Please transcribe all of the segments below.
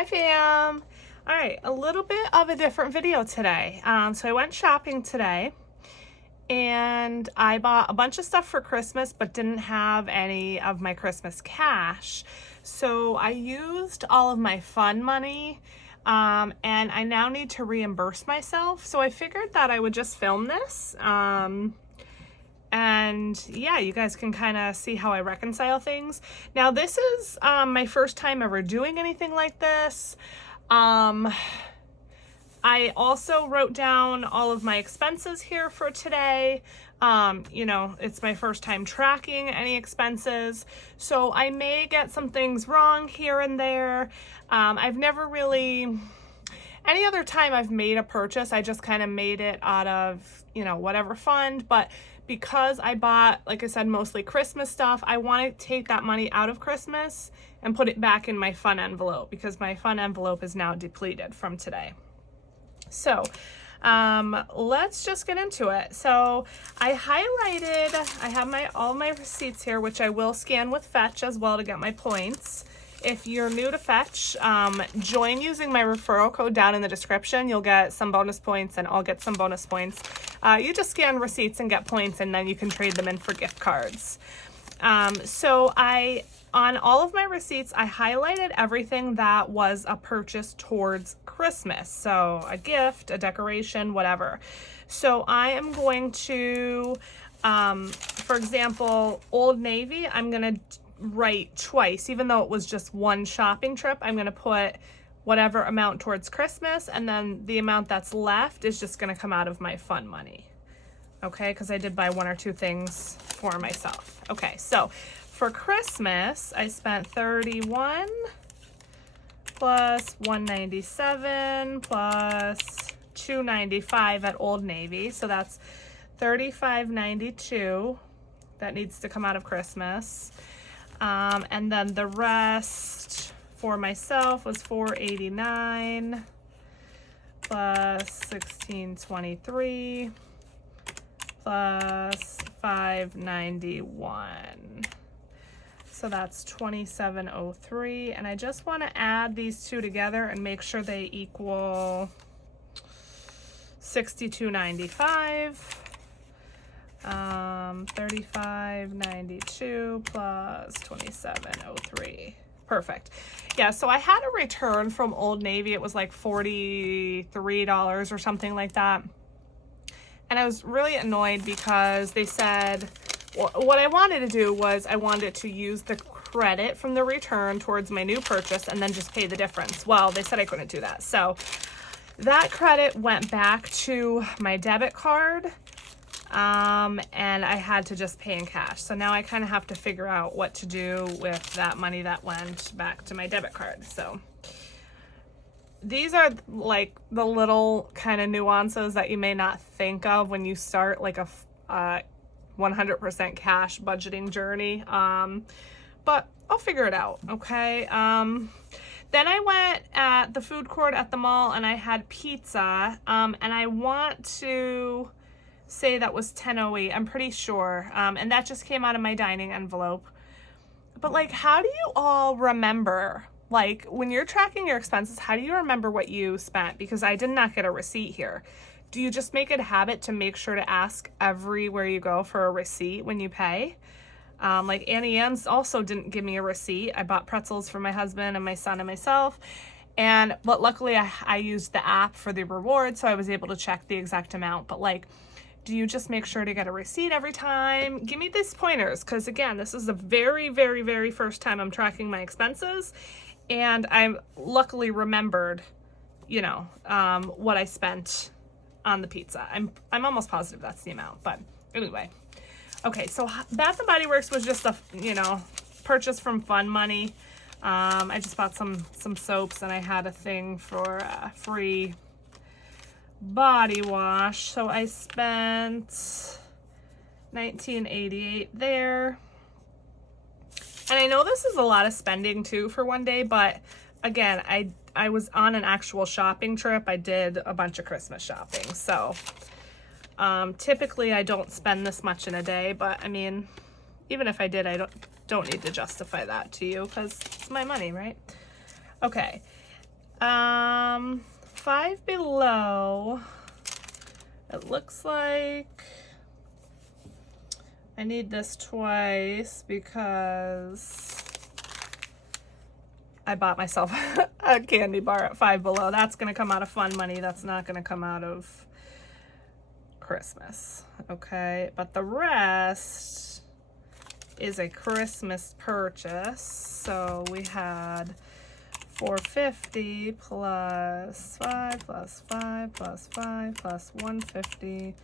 Hi fam! Alright, a little bit of a different video today. So I went shopping today and I bought a bunch of stuff for Christmas but didn't have any of my Christmas cash. So I used all of my fun money and I now need to reimburse myself. So I figured that I would just film this. And yeah, you guys can kind of see how I reconcile things. Now this is my first time ever doing anything like this. I also wrote down all of my expenses here for today. You know, it's my first time tracking any expenses, so I may get some things wrong here and there. I've never really, any other time I've made a purchase, I just kind of made it out of, you know, whatever fund, but because I bought, like I said, mostly Christmas stuff, I want to take that money out of Christmas and put it back in my fun envelope because my fun envelope is now depleted from today. So let's just get into it. So I highlighted, I have all my receipts here, which I will scan with Fetch as well to get my points. If you're new to Fetch, join using my referral code down in the description. You'll get some bonus points and I'll get some bonus points. You just scan receipts and get points and then you can trade them in for gift cards. So on all of my receipts, I highlighted everything that was a purchase towards Christmas. So a gift, a decoration, whatever. So I am going to, for example, Old Navy, I'm going to write twice, even though it was just one shopping trip. I'm going to put whatever amount towards Christmas, and then the amount that's left is just going to come out of my fun money. Okay, because I did buy one or two things for myself. Okay, so for Christmas, I spent 31 plus 197 plus 295 at Old Navy. So that's 35.92 that needs to come out of Christmas. And then the rest for myself was 489 plus 1623 plus 591. So that's 2703. And I just want to add these two together and make sure they equal 6295. 35.92 plus 2703. Perfect. Yeah, so I had a return from Old Navy. It was like $43 or something like that. And I was really annoyed because they said, what I wanted to do was I wanted to use the credit from the return towards my new purchase and then just pay the difference. Well, they said I couldn't do that. So that credit went back to my debit card. And I had to just pay in cash. So now I kind of have to figure out what to do with that money that went back to my debit card. So these are like the little kind of nuances that you may not think of when you start like a 100% cash budgeting journey. But I'll figure it out. Okay. Then I went at the food court at the mall and I had pizza. And I want to say that was $10.08, I'm pretty sure, and that just came out of my dining envelope. But like, how do you all remember, like when you're tracking your expenses, how do you remember what you spent? Because I did not get a receipt here. Do you just make it a habit to make sure to ask everywhere you go for a receipt when you pay? Like Annie Ann's also didn't give me a receipt. I bought pretzels for my husband and my son and myself, but luckily I used the app for the reward, so I was able to check the exact amount. But like, do you just make sure to get a receipt every time? Give me these pointers, because again, this is the very, very, very first time I'm tracking my expenses, and I luckily remembered, you know, what I spent on the pizza. I'm almost positive that's the amount, but anyway. Okay, so Bath & Body Works was just a, you know, purchase from fun money. I just bought some soaps, and I had a thing for free body wash, so I spent $19.88 there. And I know this is a lot of spending too for one day, but again, I was on an actual shopping trip. I did a bunch of Christmas shopping, so typically I don't spend this much in a day, but I mean, even if I did, I don't need to justify that to you because it's my money, right? Okay. Five Below, it looks like I need this twice because I bought myself a candy bar at Five Below. That's going to come out of fun money. That's not going to come out of Christmas. Okay, but the rest is a Christmas purchase. So we had $450 plus 5 plus 5 plus 5 plus $150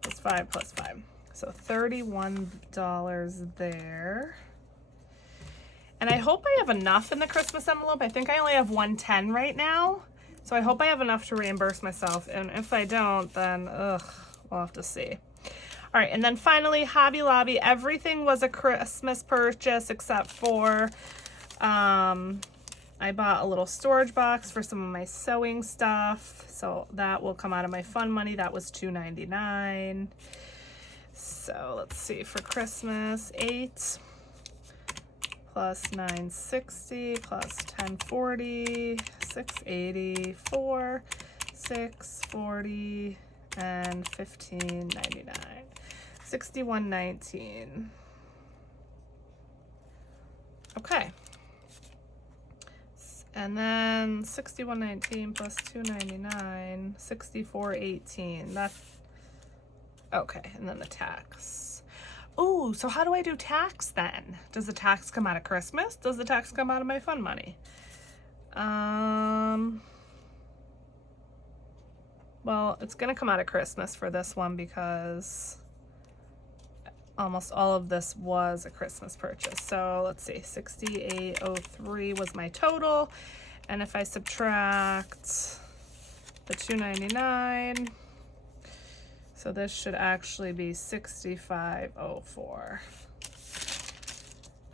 plus 5 plus 5. So $31 there. And I hope I have enough in the Christmas envelope. I think I only have $110 right now. So I hope I have enough to reimburse myself. And if I don't, then we'll have to see. All right, and then finally, Hobby Lobby. Everything was a Christmas purchase except for I bought a little storage box for some of my sewing stuff. So that will come out of my fun money. That was $2.99. So let's see, for Christmas, 8 plus 960 plus 1040, 680, 4, 640, and 15.99, 61.19. Okay. And then 61.19 plus 2.99, 64.18. That's okay. And then the tax. Ooh, so how do I do tax then? Does the tax come out of Christmas? Does the tax come out of my fun money? Well, it's gonna come out of Christmas for this one because almost all of this was a Christmas purchase. So let's see, 68.03 was my total. And if I subtract the $2.99, so this should actually be 65.04.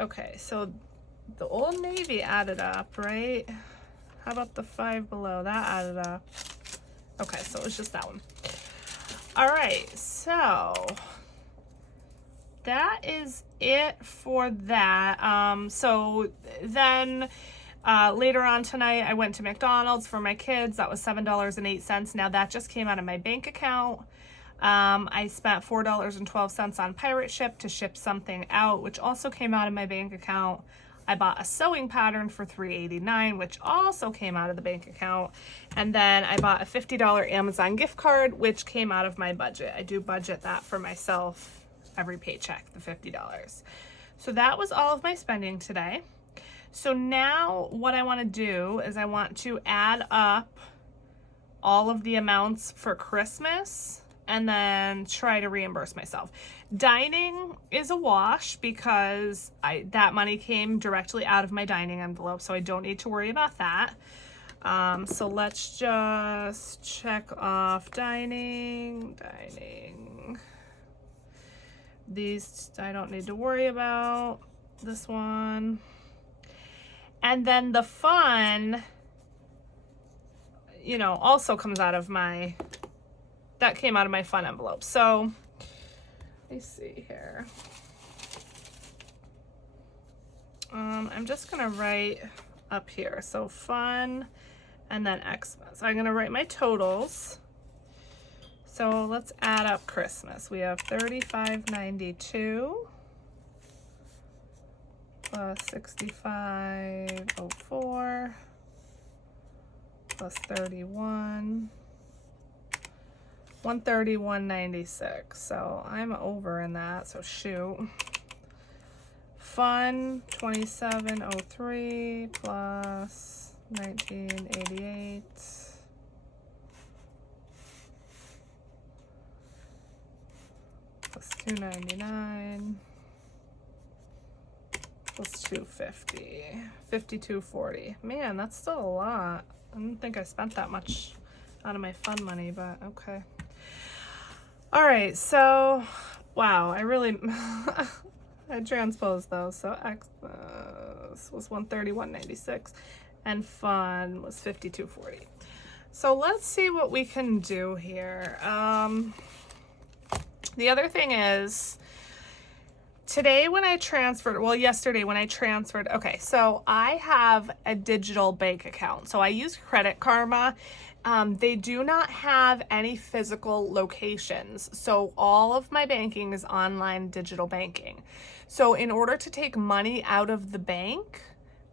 Okay, so the Old Navy added up, right? How about the Five Below? That added up. Okay, so it was just that one. All right, so that is it for that. So then later on tonight, I went to McDonald's for my kids. That was $7.08. Now that just came out of my bank account. I spent $4.12 on Pirate Ship to ship something out, which also came out of my bank account. I bought a sewing pattern for $3.89, which also came out of the bank account. And then I bought a $50 Amazon gift card, which came out of my budget. I do budget that for myself every paycheck, the $50. So that was all of my spending today. So now what I want to do is I want to add up all of the amounts for Christmas and then try to reimburse myself. Dining is a wash because that money came directly out of my dining envelope, so I don't need to worry about that. So let's just check off dining. These I don't need to worry about. This one. And then the fun, also comes out of that came out of my fun envelope. So let me see here. I'm just gonna write up here. So fun and then Xmas. So I'm gonna write my totals. So let's add up Christmas. We have $35.92 plus $65.04 plus 31. $131.96. So I'm over in that, so shoot. Fun, $27.03 plus $19.88 plus $2.99 plus $2.50, $52.40. Man, that's still a lot. I didn't think I spent that much out of my fun money, but okay. All right, so wow, I really I transposed those. So Xmas was $131.96 and fun was $52.40. So let's see what we can do here. The other thing is today when I transferred, well, yesterday when I transferred, okay, so I have a digital bank account. So I use Credit Karma. They do not have any physical locations. So all of my banking is online digital banking. So in order to take money out of the bank,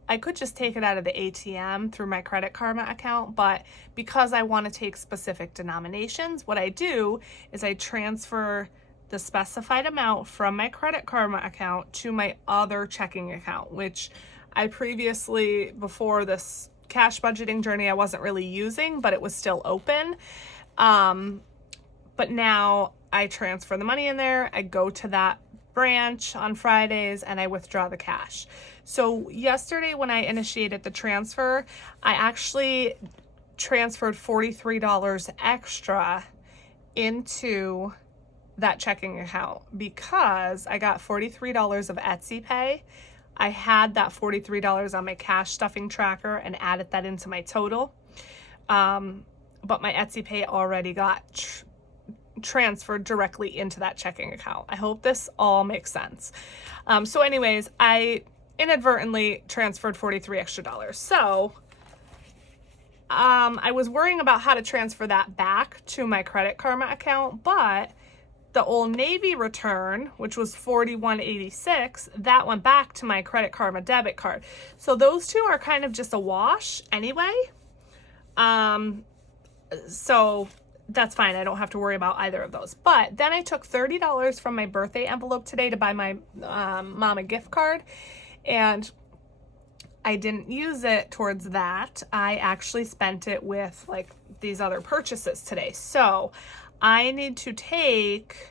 I could just take it out of the ATM through my Credit Karma account, but because I want to take specific denominations, what I do is I transfer the specified amount from my Credit Karma account to my other checking account, which I previously, before this cash budgeting journey, I wasn't really using, but it was still open. But now I transfer the money in there, I go to that branch on Fridays, and I withdraw the cash. So yesterday when I initiated the transfer, I actually transferred $43 extra into that checking account because I got $43 of Etsy pay. I had that $43 on my cash stuffing tracker and added that into my total. But my Etsy pay already got transferred directly into that checking account. I hope this all makes sense. So anyways, I inadvertently transferred $43 extra. So I was worrying about how to transfer that back to my Credit Karma account, but the Old Navy return, which was $41.86, that went back to my Credit Karma debit card. So those two are kind of just a wash anyway. So that's fine. I don't have to worry about either of those. But then I took $30 from my birthday envelope today to buy my mom a gift card, and I didn't use it towards that. I actually spent it with like these other purchases today. So I need to take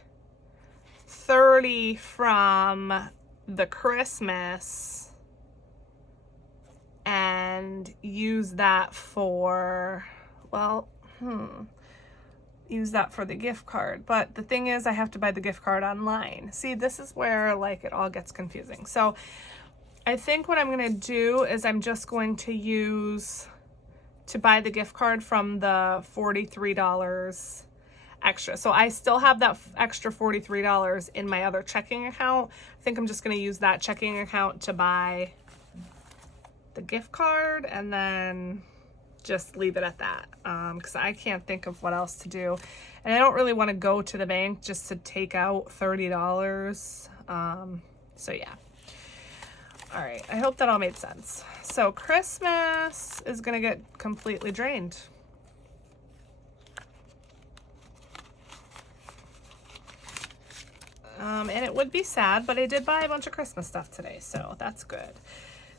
$30 from the Christmas and use that for, well, use that for the gift card. But the thing is, I have to buy the gift card online. See, this is where like it all gets confusing. So I think what I'm going to do is I'm just going to use to buy the gift card from the $43 extra. So I still have that extra $43 in my other checking account. I think I'm just going to use that checking account to buy the gift card and then just leave it at that, because I can't think of what else to do. And I don't really want to go to the bank just to take out $30. So yeah. All right, I hope that all made sense. So Christmas is going to get completely drained. And it would be sad, but I did buy a bunch of Christmas stuff today, so that's good.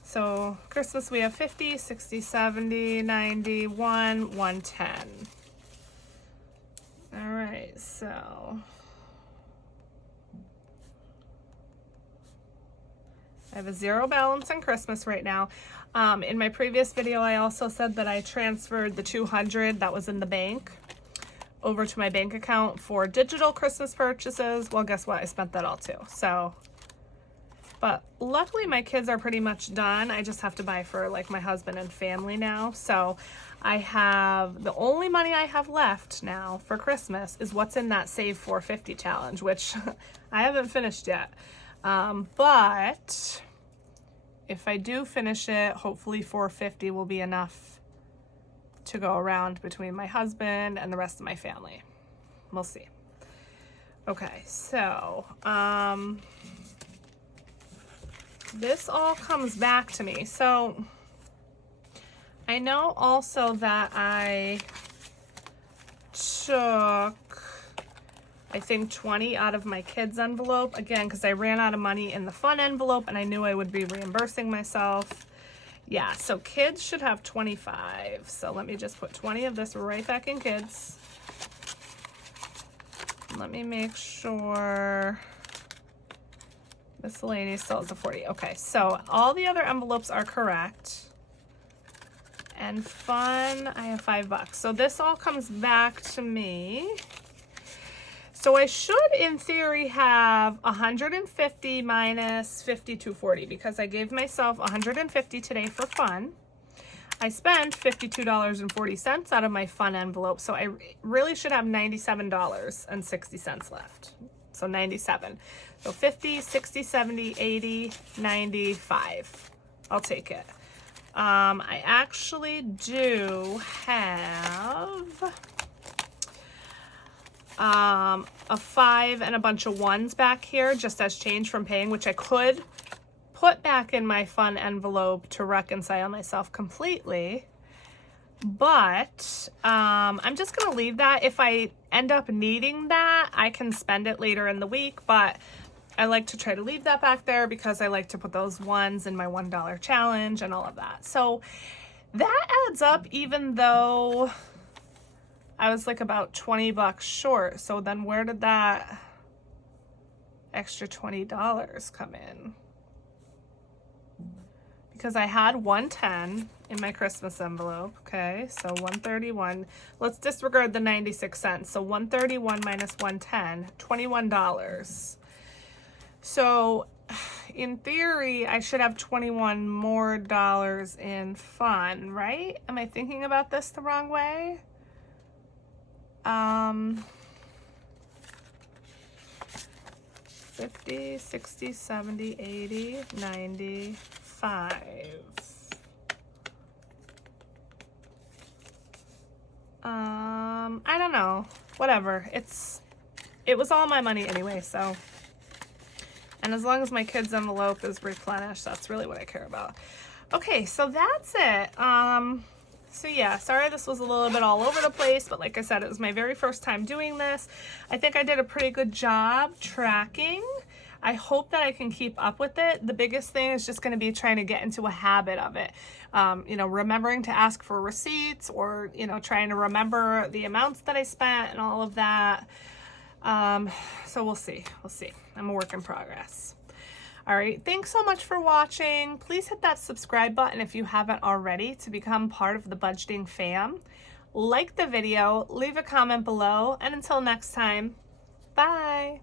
So Christmas we have 50, 60, 70, 90, 110. All right, so I have a zero balance on Christmas right now. In my previous video, I also said that I transferred the $200 that was in the bank over to my bank account for digital Christmas purchases. Well, guess what? I spent that all too. So, but luckily my kids are pretty much done. I just have to buy for like my husband and family now. So I have, the only money I have left now for Christmas is what's in that Save 450 challenge, which I haven't finished yet. But if I do finish it, hopefully 450 will be enough to go around between my husband and the rest of my family. We'll see. Okay, so this all comes back to me. So I know also that I took, I think 20 out of my kids' envelope, again, because I ran out of money in the fun envelope and I knew I would be reimbursing myself. Yeah, so kids should have 25. So let me just put 20 of this right back in kids. Let me make sure miscellaneous still has a 40. Okay, so all the other envelopes are correct. And fun, I have $5. So this all comes back to me. So I should, in theory, have 150 minus 52.40 because I gave myself 150 today for fun. I spent $52.40 out of my fun envelope, so I really should have $97.60 left. So 97. So 50, 60, 70, 80, 95. I'll take it. I actually do have a 5 and a bunch of 1s back here just as change from paying, which I could put back in my fun envelope to reconcile myself completely. But I'm just going to leave that. If I end up needing that, I can spend it later in the week, but I like to try to leave that back there because I like to put those 1s in my $1 challenge and all of that. So that adds up, even though I was like about 20 bucks short. So then where did that extra $20 come in? Because I had 110 in my Christmas envelope. Okay, so 131. Let's disregard the 96 cents. So 131 minus 110, $21. So in theory, I should have 21 more dollars in fun, right? Am I thinking about this the wrong way? 50, 60, 70, 80, 95. I don't know. Whatever. It was all my money anyway, so. And as long as my kid's envelope is replenished, that's really what I care about. Okay, so that's it. So yeah, sorry this was a little bit all over the place, but like I said, it was my very first time doing this. I think I did a pretty good job tracking. I hope that I can keep up with it. The biggest thing is just going to be trying to get into a habit of it. You know, remembering to ask for receipts, or, you know, trying to remember the amounts that I spent and all of that. So we'll see. I'm a work in progress. All right, thanks so much for watching. Please hit that subscribe button if you haven't already to become part of the budgeting fam. Like the video, leave a comment below, and until next time, bye.